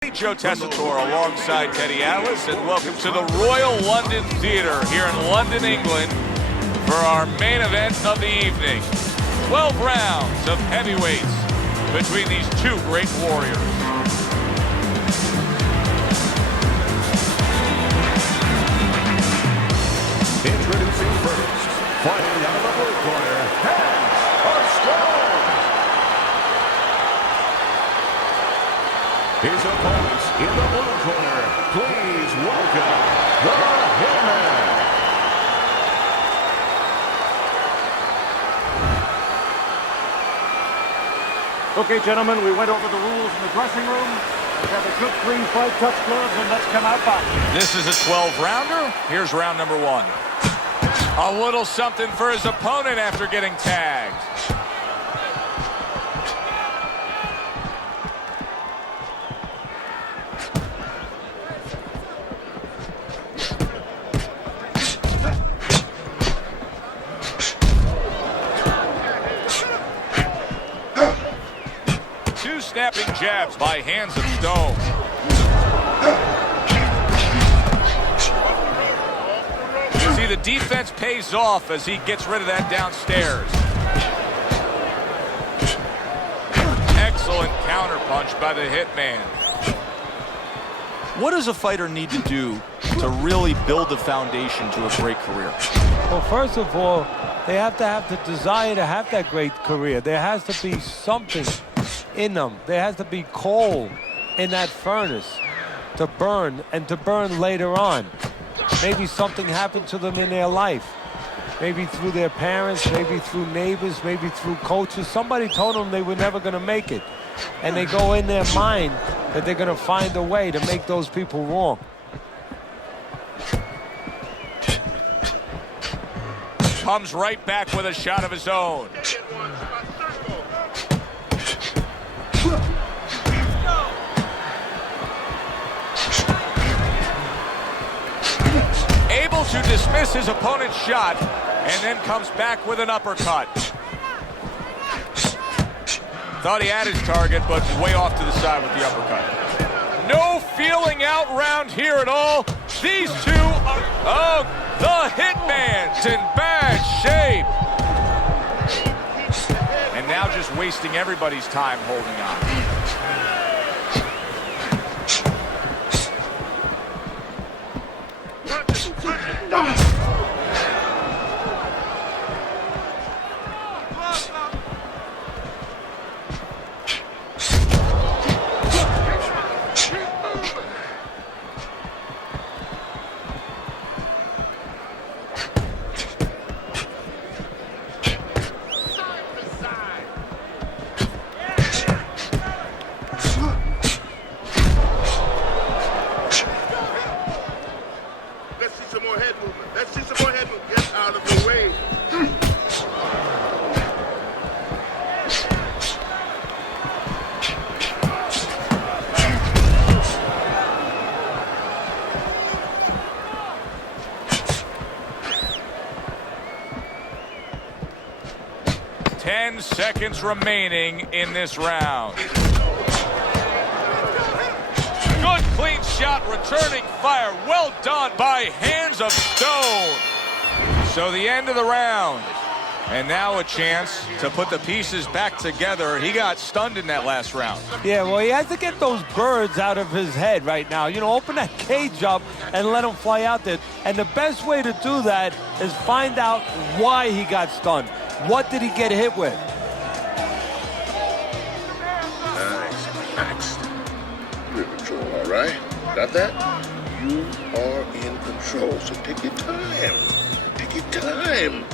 Joe Tessitore alongside Teddy Atlas, and welcome to the Royal London Theatre here in London, England, for our main event of the evening. 12 rounds of heavyweights between these two great warriors. Introducing first, fighting out of the blue corner, hands are strong. His opponents in the blue corner, please welcome the Hitman. Okay, gentlemen, we went over the rules in the dressing room. We have a good clean fight, touch gloves, and let's come out boxing. This is a 12-rounder. Here's round number one. A little something for his opponent after getting tagged. Two snapping jabs by Hands of Stone. You see, the defense pays off as he gets rid of that downstairs. Excellent counterpunch by the Hitman. What does a fighter need to do to really build the foundation to a great career? Well, first of all, they have to have the desire to have that great career. There has to be something in them. There has to be coal in that furnace to burn, and to burn later on. Maybe something happened to them in their life. Maybe through their parents, maybe through neighbors, maybe through coaches. Somebody told them they were never going to make it. And they go in their mind that they're going to find a way to make those people wrong. Comes right back with a shot of his own. Able to dismiss his opponent's shot, and then comes back with an uppercut. Thought he had his target, but way off to the side with the uppercut. No feeling out round here at all. These two are... Oh, the Hitman's in bad shape. And now just wasting everybody's time holding on. Let's see some more head movement. Let's see some more head movement. Get out of the way. 10 seconds remaining in this round. Good clean shot, returning fire. Well done by Hands of Stone. So the end of the round. And now a chance to put the pieces back together. He got stunned in that last round. Yeah, well, he has to get those birds out of his head right now. You know, open that cage up and let them fly out there. And the best way to do that is find out why he got stunned. What did he get hit with? Nice, relax. You're in control, all right? Got that? You are in control, so take your time. Take your time.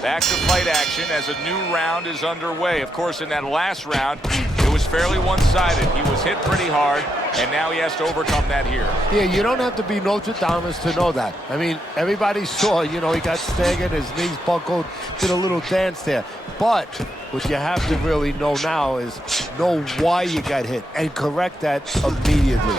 Back to fight action as a new round is underway. Of course, in that last round, it was fairly one-sided. He was hit pretty hard, and now he has to overcome that here. Yeah, you don't have to be Nostradamus to know that. I mean, everybody saw, you know, he got staggered, his knees buckled, did a little dance there. But what you have to really know now is know why you got hit and correct that immediately.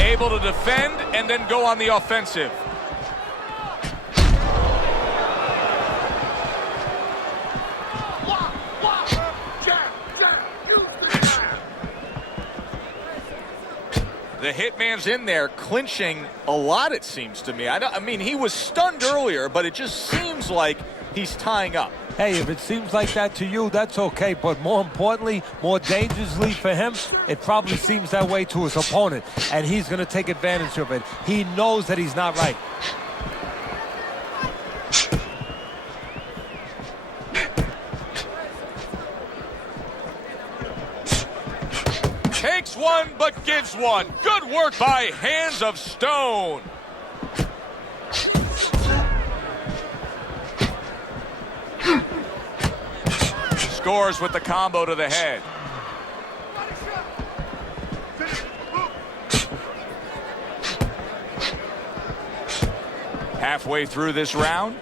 Able to defend and then go on the offensive. The hitman's in there clinching a lot, it seems to me. I mean, he was stunned earlier, but it just seems like he's tying up. Hey, if it seems like that to you, that's okay. But more importantly, more dangerously for him, it probably seems that way to his opponent. And he's going to take advantage of it. He knows that he's not right. Takes one, but gives one. Good work by Hands of Stone. Scores with the combo to the head. Halfway through this round.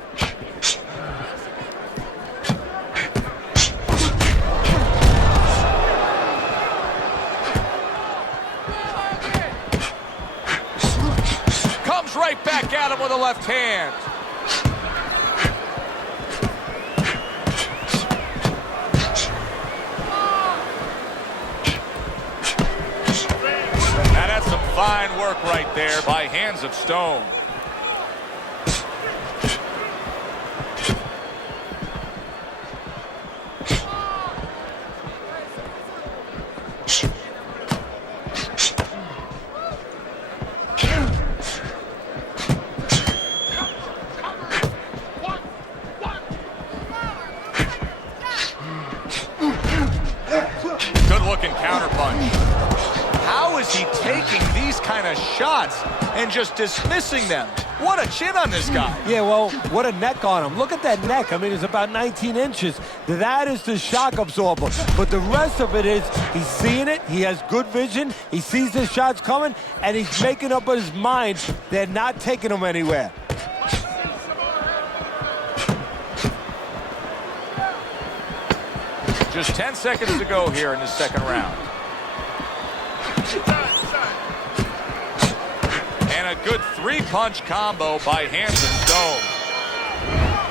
Comes right back at him with a left hand. Now that's some fine work right there by Hands of Stone. Good-looking counterpunch. How is he taking these kind of shots and just dismissing them? What a chin on this guy. Yeah, well, what a neck on him. Look at that neck. I mean, it's about 19 inches. That is the shock absorber. But the rest of it is he's seeing it. He has good vision. He sees the shots coming, and he's making up his mind they're not taking him anywhere. Just 10 seconds to go here in the second round. And a good three-punch combo by Hands of Stone.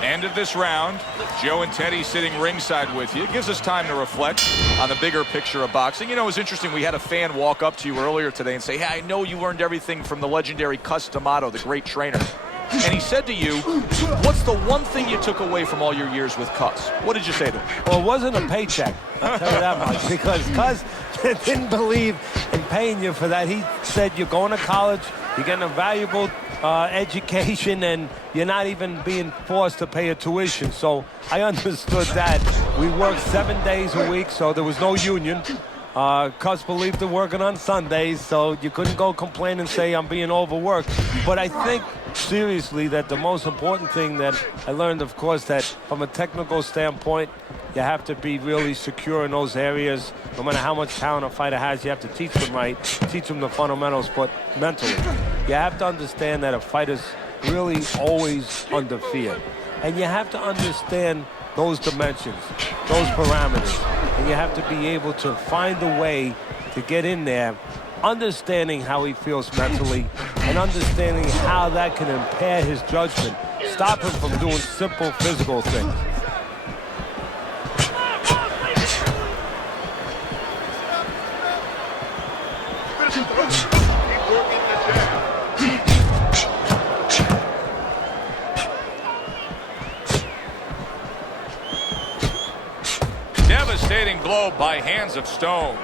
End of this round. Joe and Teddy sitting ringside with you. It gives us time to reflect on the bigger picture of boxing. You know, it was interesting. We had a fan walk up to you earlier today and say, hey, I know you learned everything from the legendary Cus D'Amato, the great trainer. And he said to you, what's the one thing you took away from all your years with Cus? What did you say to him? Well, it wasn't a paycheck, I'll tell you that much, because Cus didn't believe in paying you for that. He said you're going to college, you're getting a valuable education, and you're not even being forced to pay your tuition. So I understood that. We worked 7 days a week, so there was no union. Cus believed in working on Sundays, so you couldn't go complain and say I'm being overworked. But I think, seriously, that the most important thing that I learned, of course, that from a technical standpoint, you have to be really secure in those areas. No matter how much talent a fighter has, you have to teach them right, teach them the fundamentals, but mentally. You have to understand that a fighter's really always under fear. And you have to understand those dimensions, those parameters. And you have to be able to find a way to get in there, understanding how he feels mentally and understanding how that can impair his judgment, stop him from doing simple physical things. Devastating blow by Hands of Stone.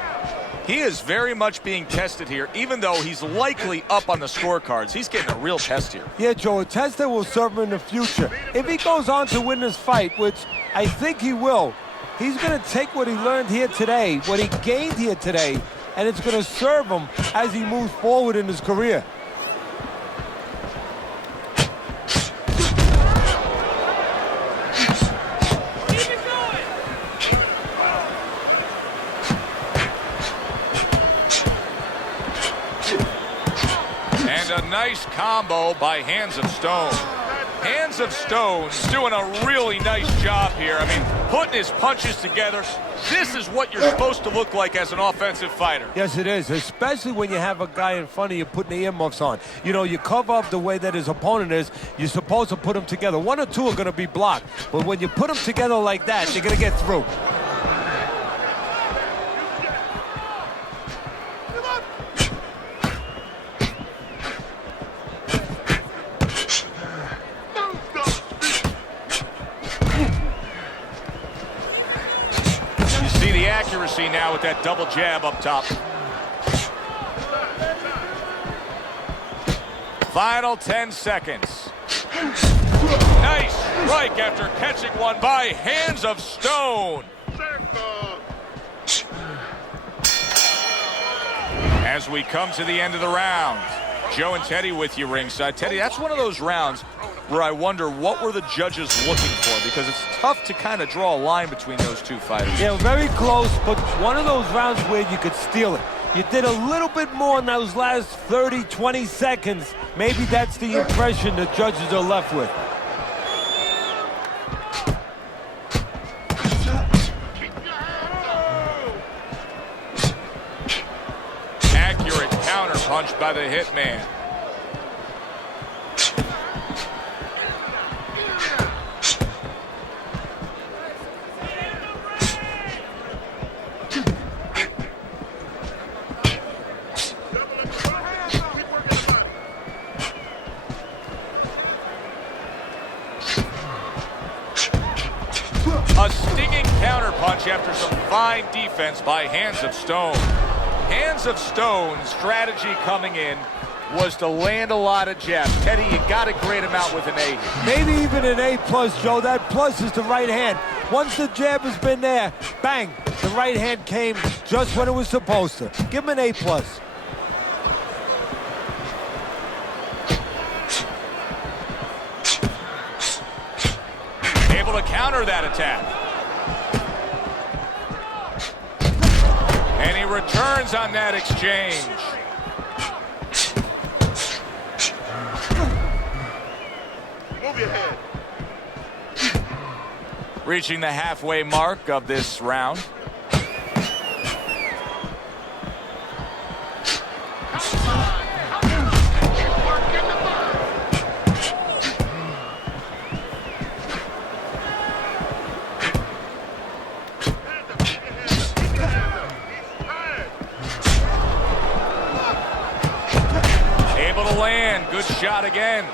He is very much being tested here, even though he's likely up on the scorecards. He's getting a real test here. Yeah, Joe, a test that will serve him in the future. If he goes on to win this fight, which I think he will, he's going to take what he learned here today, what he gained here today, and it's going to serve him as he moves forward in his career. A nice combo by Hands of Stone. Hands of Stone's doing a really nice job here. I mean, putting his punches together. This is what you're supposed to look like as an offensive fighter. Yes, it is, especially when you have a guy in front of you putting the earmuffs on. You know, you cover up the way that his opponent is. You're supposed to put them together. One or two are going to be blocked. But when you put them together like that, you're going to get through. accuracy now with that double jab up top. Final 10 seconds. Nice strike after catching one by Hands of Stone. As we come to the end of the round, Joe and Teddy with you ringside. Teddy, that's one of those rounds where I wonder what were the judges looking for, because it's tough to kind of draw a line between those two fighters. Yeah, very close, but one of those rounds where you could steal it. You did a little bit more in those last 30, 20 seconds. Maybe that's the impression the judges are left with. Accurate counter punch by the Hitman. A stinging counter punch after some fine defense by Hands of Stone. Hands of Stone's strategy coming in was to land a lot of jabs. Teddy, you got to grade him out with an A. Maybe even an A+, Joe. That plus is the right hand. Once the jab has been there, bang, the right hand came just when it was supposed to. Give him an A+. Able to counter that attack. And he returns on that exchange. Move your head. Reaching the halfway mark of this round. Land, good shot again.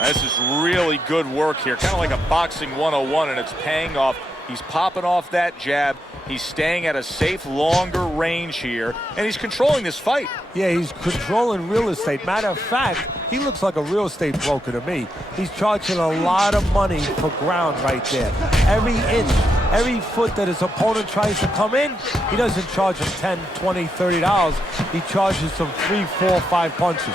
This is really good work here, kind of like a boxing 101, and it's paying off. He's popping off that jab. He's staying at a safe, longer range here, and he's controlling this fight. Yeah, he's controlling real estate. Matter of fact, he looks like a real estate broker to me. He's charging a lot of money for ground right there. Every inch, every foot that his opponent tries to come in, he doesn't charge him $10, $20, $30. He charges him 3, 4, 5 punches.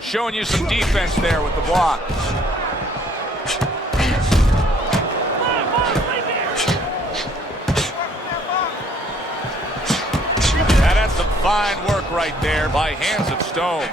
Showing you some defense there with the block. Now that's some fine work right there by Hands of Stone.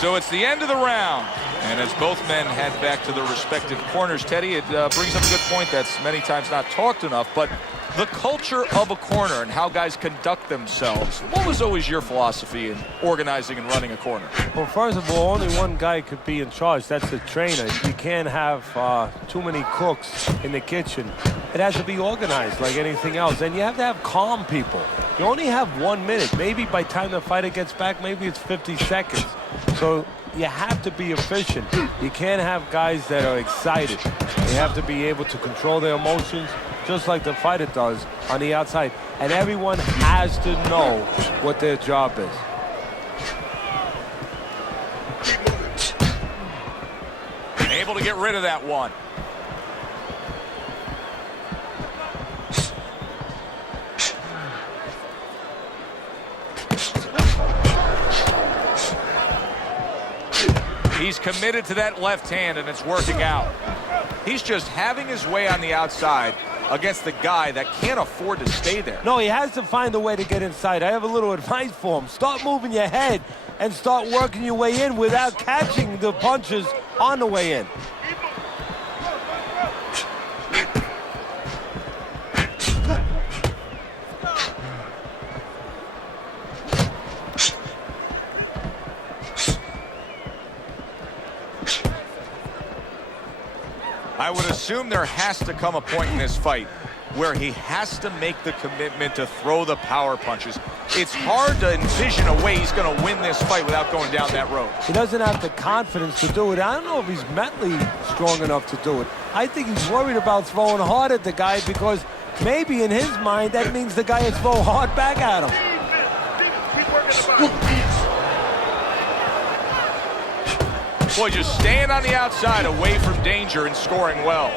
So it's the end of the round. And as both men head back to their respective corners, Teddy, it brings up a good point that's many times not talked enough, but the culture of a corner and how guys conduct themselves. What was always your philosophy in organizing and running a corner? Well, first of all, only one guy could be in charge. That's the trainer. You can't have too many cooks in the kitchen. It has to be organized like anything else. And you have to have calm people. You only have 1 minute. Maybe by the time the fighter gets back, maybe it's 50 seconds. So you have to be efficient. You can't have guys that are excited. They have to be able to control their emotions just like the fighter does on the outside. And everyone has to know what their job is. Able to get rid of that one. He's committed to that left hand, and it's working out. He's just having his way on the outside against the guy that can't afford to stay there. No, he has to find a way to get inside. I have a little advice for him. Start moving your head and start working your way in without catching the punches on the way in. I would assume there has to come a point in this fight where he has to make the commitment to throw the power punches. It's hard to envision a way he's going to win this fight without going down that road. He doesn't have the confidence to do it. I don't know if he's mentally strong enough to do it. I think he's worried about throwing hard at the guy because maybe in his mind that means the guy will throw hard back at him. Boy, just staying on the outside away from danger and scoring well.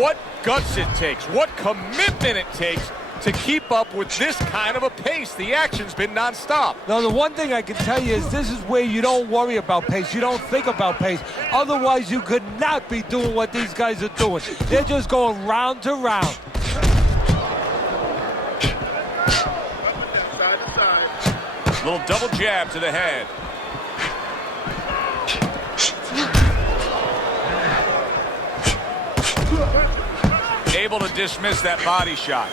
What guts it takes, what commitment it takes to keep up with this kind of a pace. The action's been nonstop. Now, the one thing I can tell you is this is where you don't worry about pace. You don't think about pace. Otherwise, you could not be doing what these guys are doing. They're just going round to round. Little double jab to the head. Able to dismiss that body shot.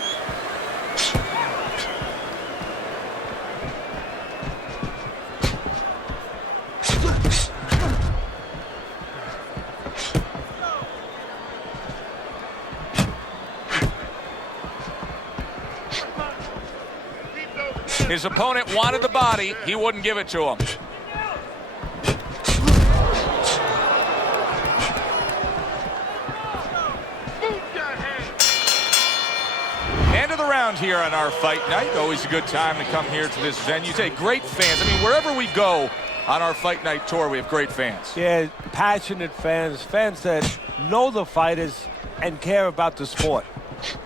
His opponent wanted the body. He wouldn't give it to him. End of the round here on our fight night. Always a good time to come here to this venue. Say great fans. I mean, wherever we go on our fight night tour, we have great fans. Yeah, passionate fans. Fans that know the fighters and care about the sport. There's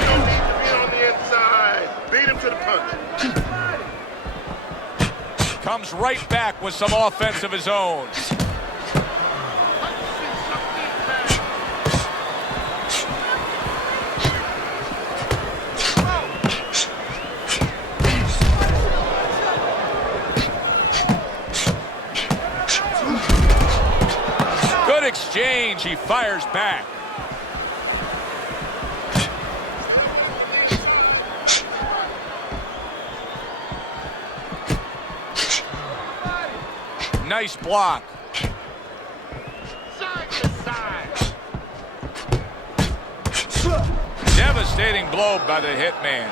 no need to be on the inside. Beat him to the punch. Comes right back with some offense of his own. Good exchange. He fires back. Nice block. Side to side. Devastating blow by the hitman.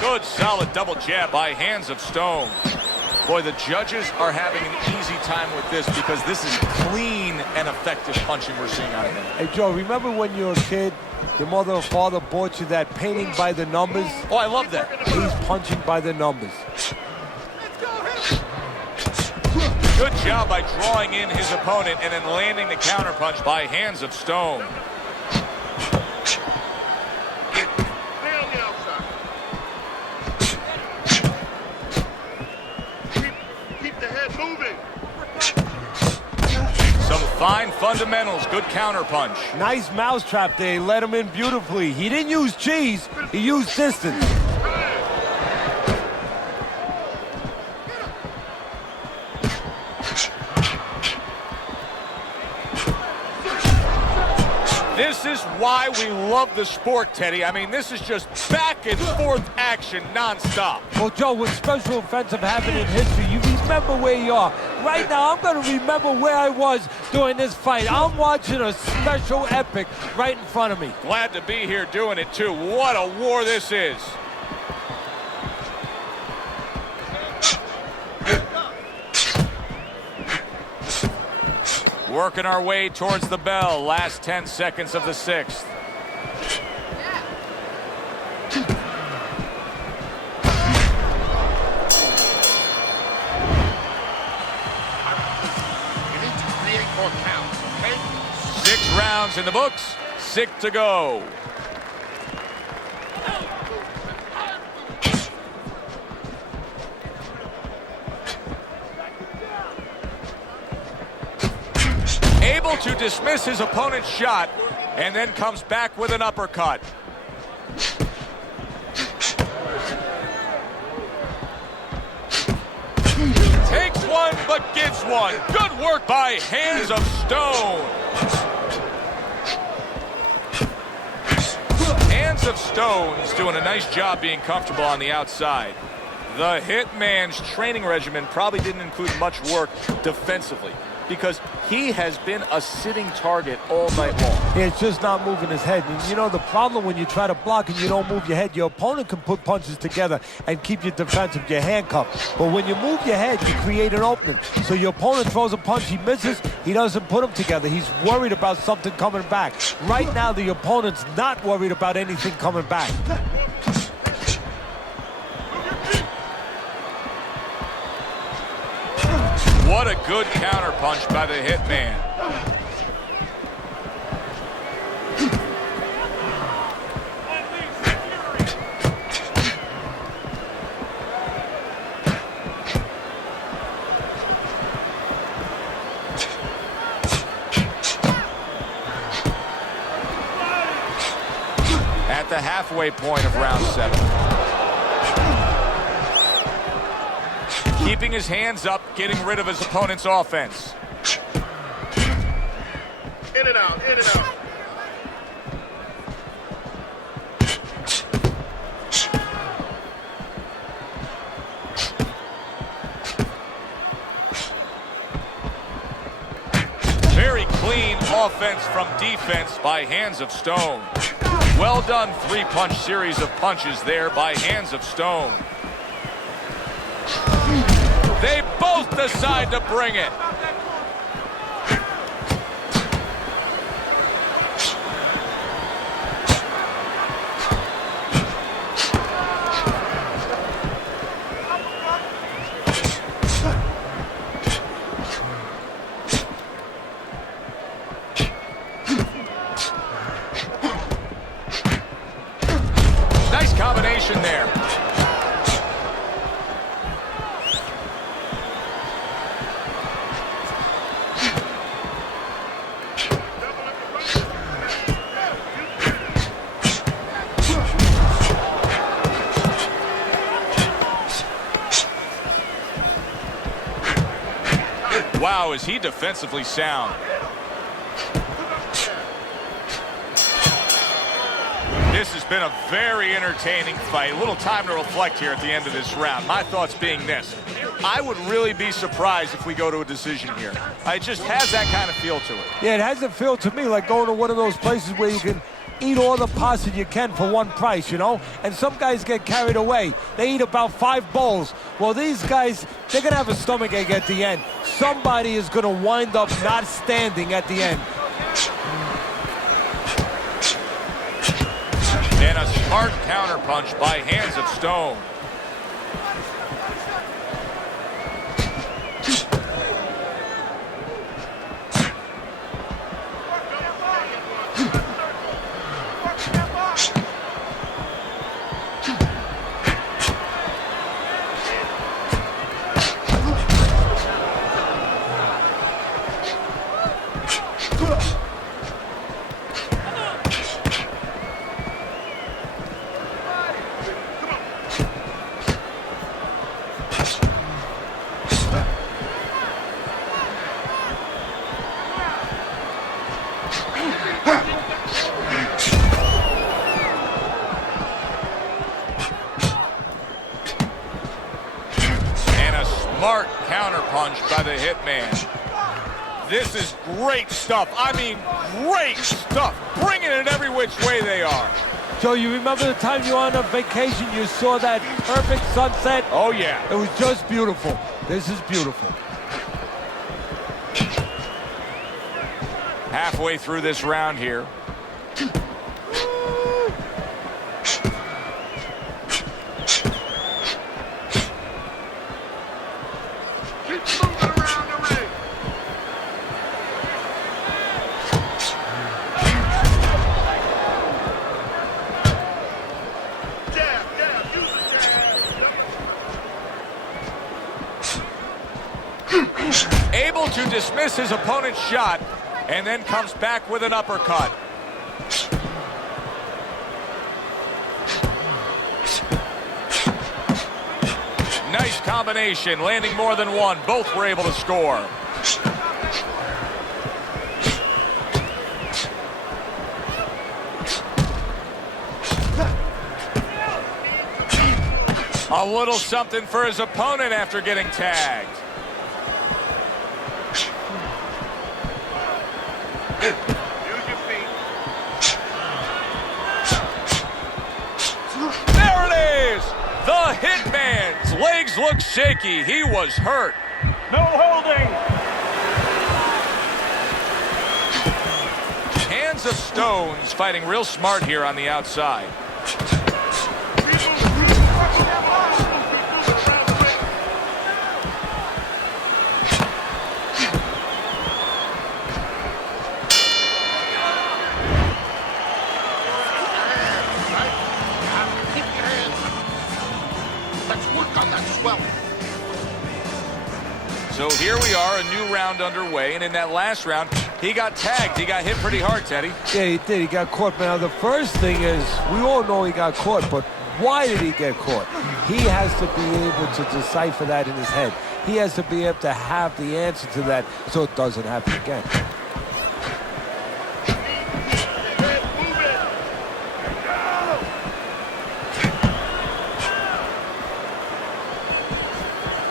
Good solid double jab by hands of stone. Boy, the judges are having an easy time with this because this is clean and effective punching we're seeing out of him. Hey, Joe, remember when you were a kid, your mother or father bought you that painting by the numbers? Oh, I love that. He's punching by the numbers. Good job by drawing in his opponent and then landing the counterpunch by hands of stone. Stay on the outside. Keep the head moving. Some fine fundamentals. Good counterpunch. Nice mousetrap there. He let him in beautifully. He didn't use cheese. He used distance. This is why we love the sport, Teddy. I mean, this is just back and forth action nonstop. Well, Joe, with special offensive happened in history, you remember where you are. Right now, I'm going to remember where I was during this fight. I'm watching a special epic right in front of me. Glad to be here doing it, too. What a war this is. Working our way towards the bell. Last 10 seconds of the sixth. You need to create more counts, okay? 6 rounds in the books. 6 to go. to dismiss his opponent's shot and then comes back with an uppercut. Takes one, but gets one. Good work by Hands of Stone. Hands of Stone's doing a nice job being comfortable on the outside. The Hitman's training regimen probably didn't include much work defensively because he has been a sitting target all night long. Yeah, it's just not moving his head. And you know, the problem when you try to block and you don't move your head, your opponent can put punches together and keep you defensive, you're handcuffed. But when you move your head, you create an opening. So your opponent throws a punch, he misses, he doesn't put them together. He's worried about something coming back. Right now, the opponent's not worried about anything coming back. What a good counterpunch by the Hitman. At the halfway point of round 7. Keeping his hands up, getting rid of his opponent's offense. In and out, in and out. Very clean offense from defense by Hands of Stone. Well done three-punch series of punches there by Hands of Stone. They both decide to bring it. Nice combination there. Wow, is he defensively sound. This has been a very entertaining fight. A little time to reflect here at the end of this round. My thoughts being this. I would really be surprised if we go to a decision here. It just has that kind of feel to it. Yeah, it has a feel to me like going to one of those places where you can eat all the pasta you can for one price, you know? And some guys get carried away. They eat about 5 bowls. Well, these guys, they're going to have a stomachache at the end. Somebody is going to wind up not standing at the end. And a smart counterpunch by Hands of Stone. Smart counterpunch by the Hitman. This is great stuff. I mean, great stuff. Bringing it every which way they are. Joe, you remember the time you were on a vacation, you saw that perfect sunset? Oh, yeah. It was just beautiful. This is beautiful. Halfway through this round here. Able to dismiss his opponent's shot and then comes back with an uppercut. Nice combination, landing more than one. Both were able to score. A little something for his opponent after getting tagged. There it is! The Hitman's legs look shaky. He was hurt. No holding. Hands of Stones fighting real smart here on the outside. So here we are, a new round underway, and in that last round, he got tagged. He got hit pretty hard, Teddy. Yeah, he did. He got caught. Now, the first thing is, we all know he got caught, but why did he get caught? He has to be able to decipher that in his head. He has to be able to have the answer to that so it doesn't happen again.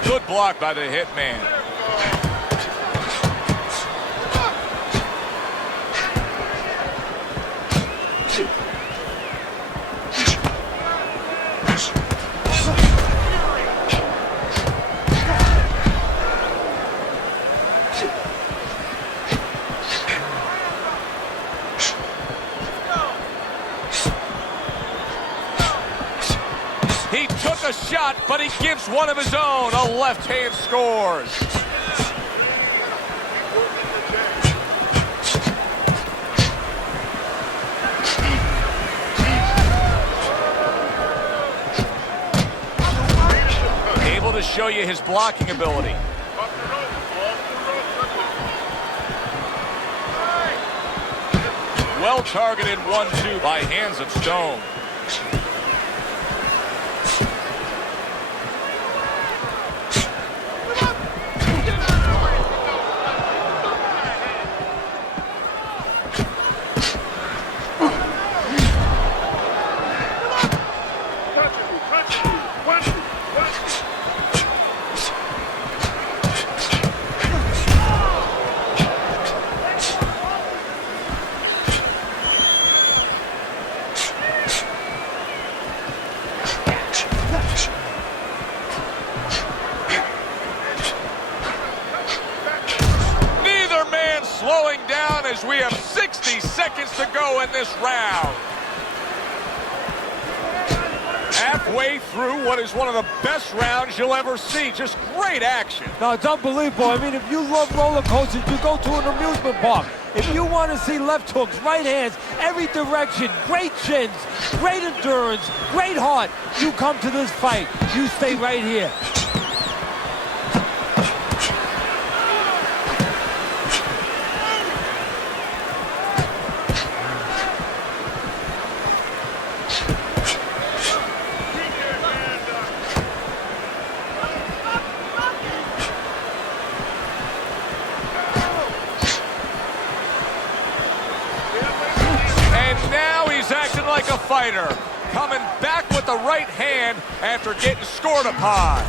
Good block by the Hitman. He took a shot, but he gives one of his own. A left hand scores. Able to show you his blocking ability. Well targeted 1-2 by Hands of Stone. Slowing down as we have 60 seconds to go in this round. Halfway through what is one of the best rounds you'll ever see. Just great action. No, it's unbelievable. I mean, if you love roller coasters, you go to an amusement park. If you want to see left hooks, right hands, every direction, great chins, great endurance, great heart, you come to this fight. You stay right here. Like a fighter, coming back with the right hand after getting scored upon.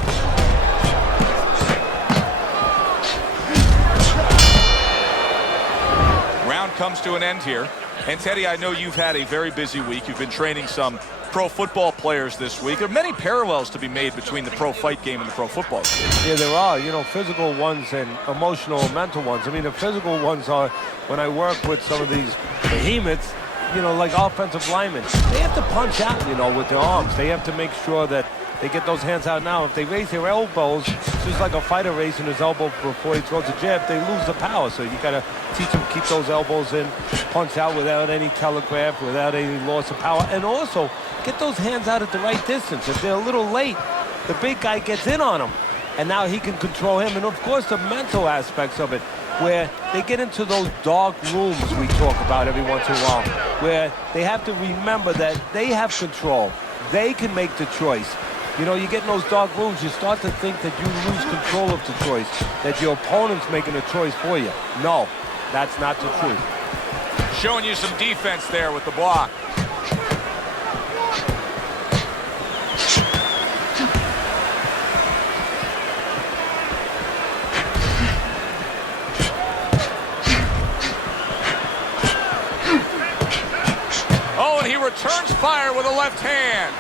Round comes to an end here. And Teddy, I know you've had a very busy week. You've been training some pro football players this week. There are many parallels to be made between the pro fight game and the pro football game. Yeah, there are, you know, physical ones and emotional, mental ones. I mean, the physical ones are when I work with some of these behemoths, you know, like offensive linemen, they have to punch out, you know, with their arms. They have to make sure that they get those hands out now. If they raise their elbows, just like a fighter raising his elbow before he throws a jab, they lose the power. So you got to teach them to keep those elbows in, punch out without any telegraph, without any loss of power. And also, get those hands out at the right distance. If they're a little late, the big guy gets in on them. And now he can control him. And, of course, the mental aspects of it. where they get into those dark rooms we talk about every once in a while, where they have to remember that they have control. They can make the choice. You know, you get in those dark rooms, you start to think that you lose control of the choice, that your opponent's making a choice for you. No, that's not the truth. Showing you some defense there with the block. Oh, and he returns fire with a left hand.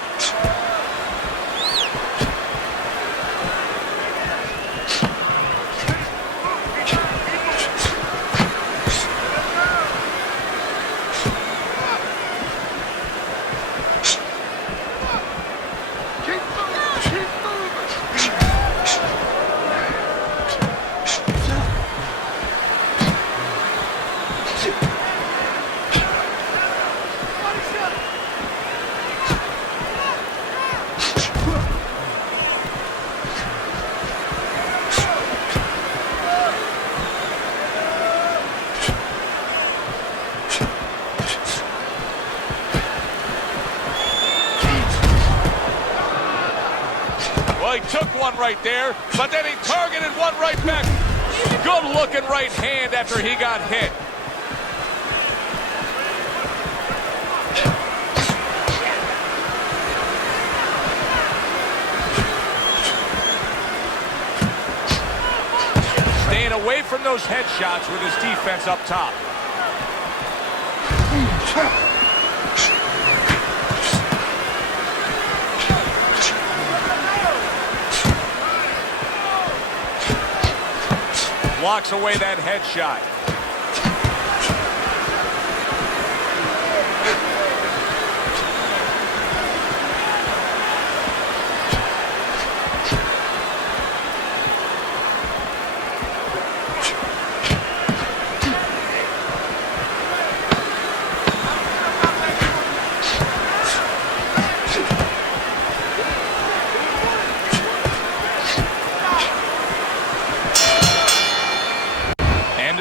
Well, he took one right there, but then he targeted one right back. Good-looking right hand after he got hit. Staying away from those headshots with his defense up top. Blocks away that headshot.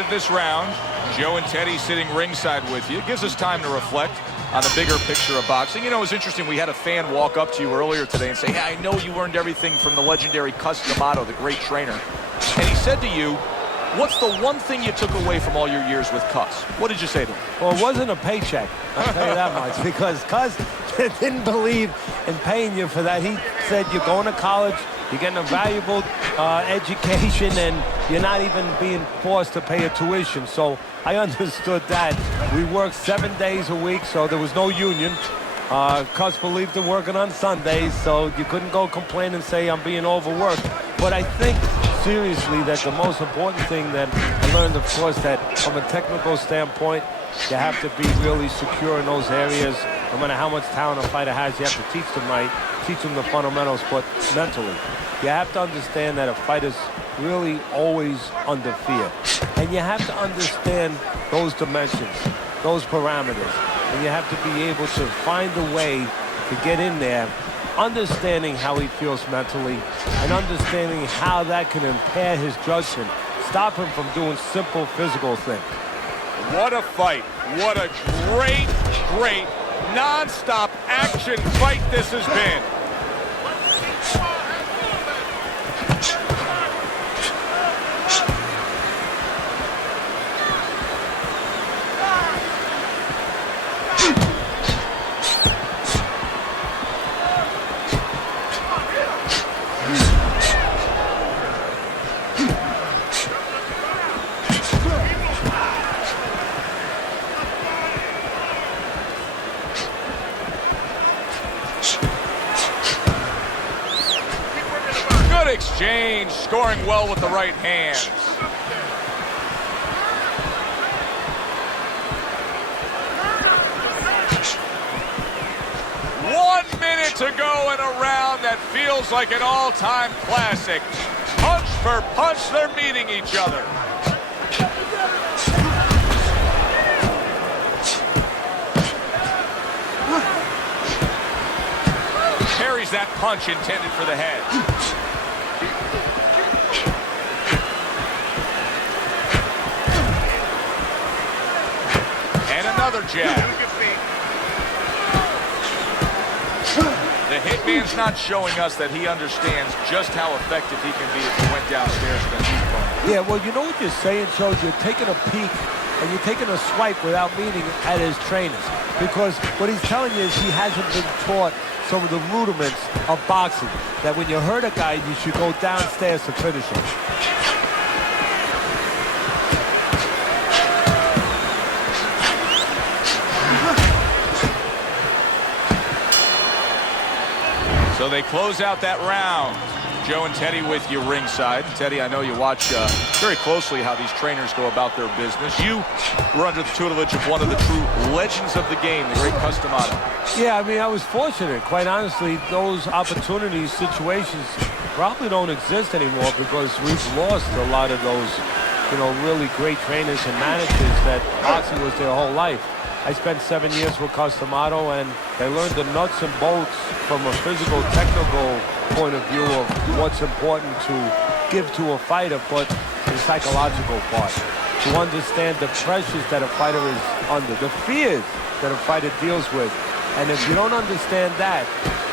This round, Joe and Teddy sitting ringside with you. It gives us time to reflect on the bigger picture of boxing. You know, it was interesting. We had a fan walk up to you earlier today and say, hey, I know you learned everything from the legendary Cus D'Amato, the great trainer. And he said to you, what's the one thing you took away from all your years with Cus? What did you say to him? Well, it wasn't a paycheck, I'll tell you that much, because Cus didn't believe in paying you for that. He said, you're going to college, you're getting a valuable education, and you're not even being forced to pay a tuition. So I understood that. We worked 7 days a week, so there was no union. Cus believed in working on Sundays, so you couldn't go complain and say I'm being overworked. But I think, seriously, that the most important thing that I learned, of course, that from a technical standpoint, you have to be really secure in those areas. No matter how much talent a fighter has, you have to teach them right, teach them the fundamentals, but mentally. You have to understand that a fighter's really always under fear. And you have to understand those dimensions, those parameters. And you have to be able to find a way to get in there, understanding how he feels mentally, and understanding how that can impair his judgment, stop him from doing simple physical things. What a fight. What a great, non-stop action fight this has been. Exchange, scoring well with the right hands. 1 minute to go in a round that feels like an all-time classic. Punch for punch, they're meeting each other. Carries that punch intended for the head. jab. The hitman's not showing us that he understands just how effective he can be if he went downstairs against his opponent. Yeah, well, you know what you're saying, Joe? You're taking a peek and you're taking a swipe without meaning at his trainers. Because what he's telling you is he hasn't been taught some of the rudiments of boxing. That when you hurt a guy, you should go downstairs to finish him. So they close out that round. Joe and Teddy with you ringside. Teddy, I know you watch very closely how these trainers go about their business. You were under the tutelage of one of the true legends of the game, the great Customato. Yeah, I mean, I was fortunate. Quite honestly, those opportunities, situations probably don't exist anymore because we've lost a lot of those, you know, really great trainers and managers that boxing was their whole life. I spent 7 years with Customato, and they learned the nuts and bolts from a physical, technical point of view of what's important to give to a fighter, but the psychological part. To understand the pressures that a fighter is under, the fears that a fighter deals with. And if you don't understand that,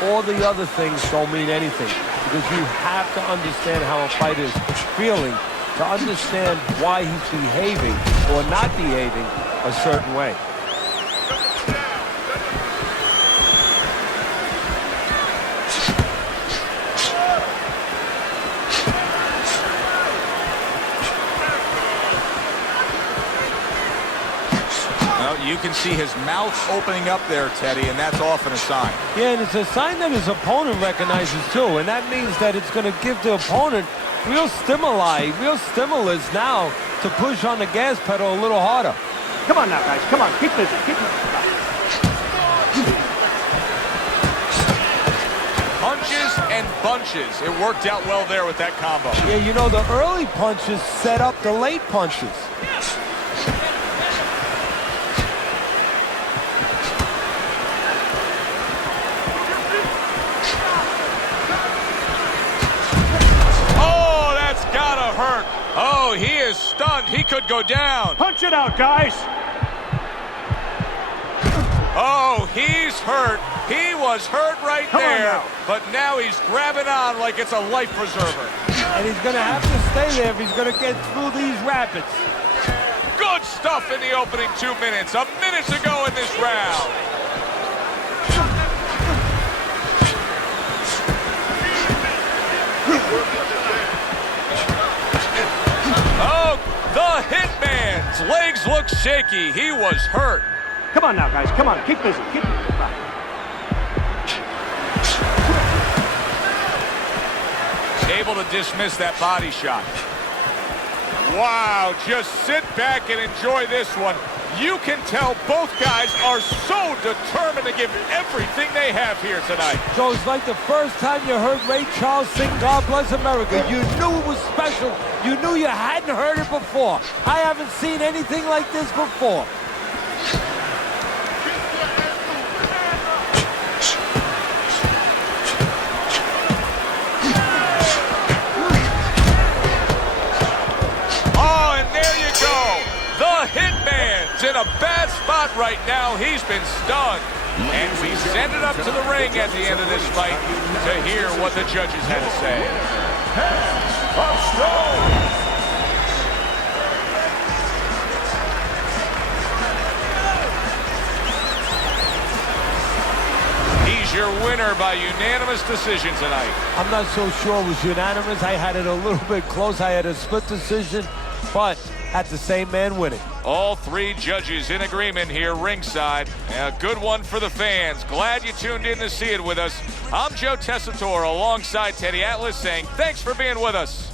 all the other things don't mean anything. Because you have to understand how a fighter is feeling to understand why he's behaving or not behaving a certain way. You can see his mouth opening up there, Teddy, and that's often a sign. Yeah, and it's a sign that his opponent recognizes too, and that means that it's going to give the opponent real stimuli, real stimulus now to push on the gas pedal a little harder. Come on now, guys. Come on. Keep busy. Keep busy. Punches and bunches. It worked out well there with that combo. Yeah, you know, the early punches set up the late punches. Oh, he is stunned. He could go down. Punch it out, guys. Oh, he's hurt. He was hurt right there. But now he's grabbing on like it's a life preserver. And he's going to have to stay there if he's going to get through these rapids. Good stuff in the opening 2 minutes. A minute to go in this round. Oh, the Hitman's legs look shaky. He was hurt. Come on now, guys. Come on. Keep busy. Keep busy. Able to dismiss that body shot. Wow, just sit back and enjoy this one. You can tell both guys are so determined to give everything they have here tonight. So it's like the first time you heard Ray Charles sing God Bless America. You knew it was special. You knew you hadn't heard it before. I haven't seen anything like this before. In a bad spot right now. He's been stunned. And we send it up to the ring at the end of this fight to hear what the judges had to say. He's your winner by unanimous decision tonight. I'm not so sure it was unanimous. I had it a little bit close. I had a split decision, but had the same man winning. All three judges in agreement here ringside. A good one for the fans. Glad you tuned in to see it with us. I'm Joe Tessitore alongside Teddy Atlas saying thanks for being with us.